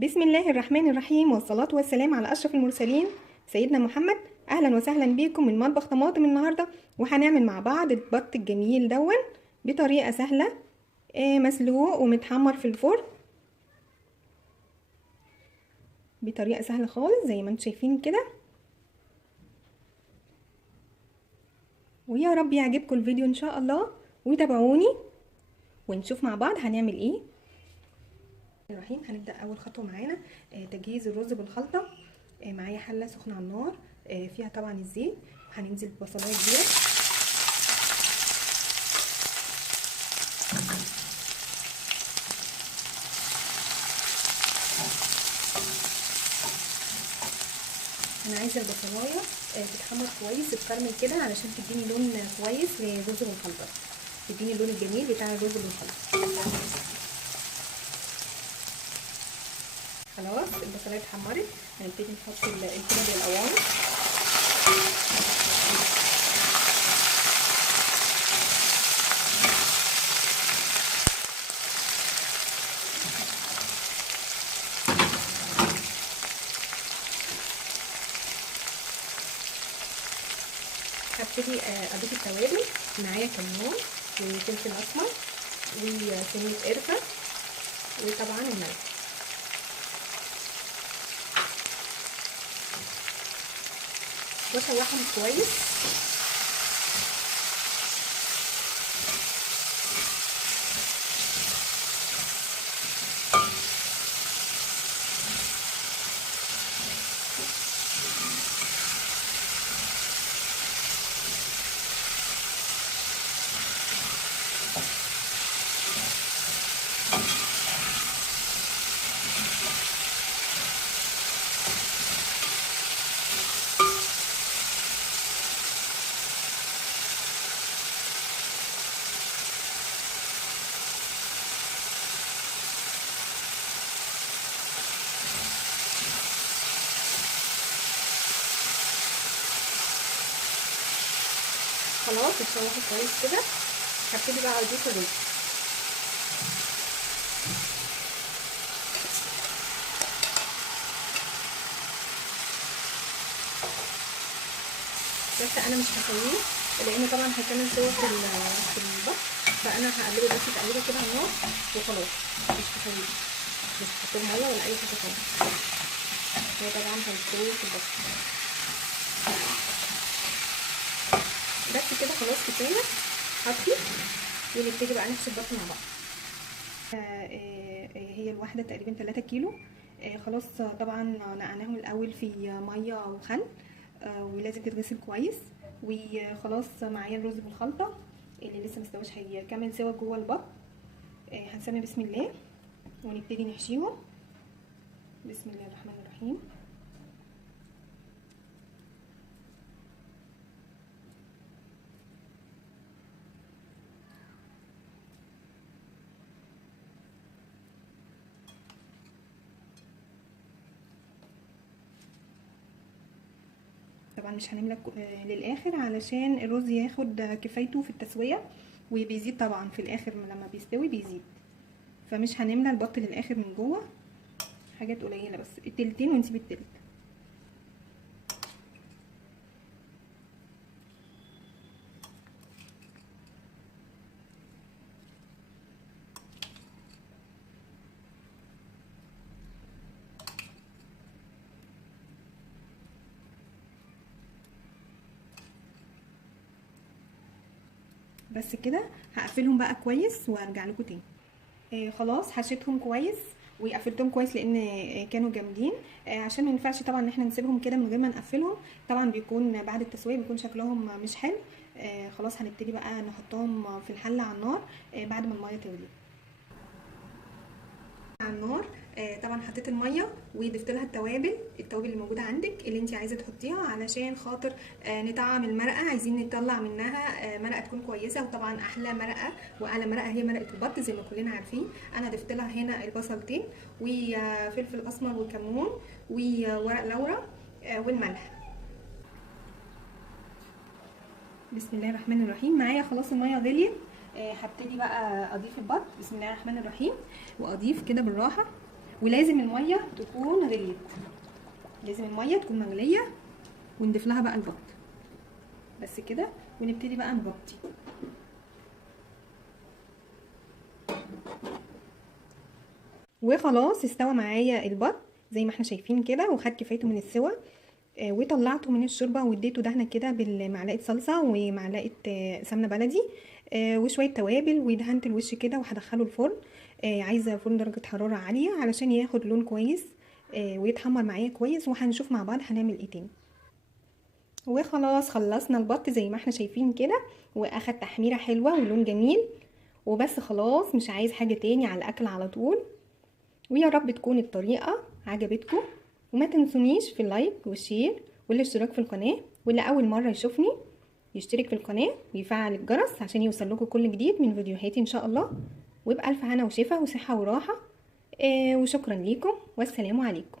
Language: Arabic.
بسم الله الرحمن الرحيم، والصلاة والسلام على أشرف المرسلين سيدنا محمد. أهلا وسهلا بيكم من مطبخ طماطم النهاردة، وهنعمل مع بعض البط الجميل دون بطريقة سهلة. مسلوق ومتحمر في الفرن بطريقة سهلة خالص زي ما انتم شايفين كده. ويا رب يعجبكم الفيديو ان شاء الله، وتابعوني ونشوف مع بعض هنعمل ايه. الرحيم هنبدأ أول خطوة معانا تجهيز الرز بالخلطة. معايا حلة سخنة على النار، فيها طبعا الزيت. هننزل ببصلاية كبيرة، أنا عايزة البصلاية تتحمر كويس، تتكرمل كده علشان تديني لون كويس للرز بالخلطة، تديني اللون الجميل بتاع الرز بالخلطة. خلاص البصلايه اتحمرت، هنبتدي نحط الكبد والقوانص. هبتدي اضيف التوابل. معايا كمون وفلفل اسمر وسنه قرفه وطبعا الملح. بشوحهم كويس. خلاص اتشوحوا كويس كده، هبتدي بقى اضيف الرز. بس انا مش هسويه لان طبعا هيكمل سوا في البط، فانا هقلبه بس تقليبه كده على النار وخلاص، مش هسويه، مش هحط له ميه ولا اي حاجه خالص. هو طبعا هيستوي في البط بس كده. خلاص كفايه، هطفي ونبتدي بقى نحشي البط مع بعض. هي الواحده تقريبا 3 كيلو. خلاص طبعا نقعناهم الاول في ميه وخل، ولازم تتغسل كويس. وخلاص معايا الرز بالخلطه اللي لسه مستواش، هيكمل سوا جوه البط. هنسمي بسم الله ونبتدي نحشيهم. بسم الله الرحمن الرحيم. طبعا مش هنملى للاخر علشان الرز ياخد كفايته في التسويه، وبيزيد طبعا في الاخر لما بيستوي بيزيد، فمش هنملى البط للاخر من جوه، حاجات قليله بس التلتين ونسيب التلت. بس كده هقفلهم بقى كويس وارجع لكم تاني. خلاص حشيتهم كويس وقفلتهم كويس لان كانوا جامدين. عشان ما ينفعش طبعا ان احنا نسيبهم كده من غير ما نقفلهم، طبعا بيكون بعد التسويه بيكون شكلهم مش حلو. خلاص هنبتدي بقى نحطهم في الحله على النار بعد ما الميه تغلي على النار. طبعا حطيت الميه وضفت لها التوابل اللي موجوده عندك اللي انت عايزه تحطيها علشان خاطر نطعم المرقه. عايزين نطلع منها مرقه تكون كويسه، وطبعا احلى مرقه واعلى مرقه هي مرقه البط زي ما كلنا عارفين. انا ضفت لها هنا البصلتين وفلفل اسمر وكمون وورق لورا والملح. بسم الله الرحمن الرحيم. معايا خلاص الميه غليت، هبتدي بقى اضيف البط. بسم الله الرحمن الرحيم، واضيف كده بالراحه ولازم الميه تكون غليت، لازم الميه تكون مغليه. ونضيف لها بقى البط بس كده، ونبتدي بقى نغطي. وخلاص استوى معايا البط زي ما احنا شايفين كده، وخد كفايته من السوا. وطلعته من الشوربه واديته دهنه كده بالمعلقه صلصه ومعلقه سمنه بلدي وشويه توابل، ودهنت الوش كده وهدخله الفرن. عايزه فرن درجه حراره عاليه علشان ياخد لون كويس ويتحمر معايا كويس، وهنشوف مع بعض هنعمل ايه تاني. وخلاص خلصنا البط زي ما احنا شايفين كده، واخد تحميره حلوه ولون جميل. وبس خلاص مش عايز حاجه تاني على الاكل على طول. ويا رب تكون الطريقه عجبتكم، وما تنسونيش في اللايك والشير والاشتراك في القناه، واللي اول مره يشوفني يشترك في القناه ويفعل الجرس عشان يوصل لكم كل جديد من فيديوهاتي ان شاء الله. وبألف هنا وشفا وصحه وراحه. وشكرا ليكم والسلام عليكم.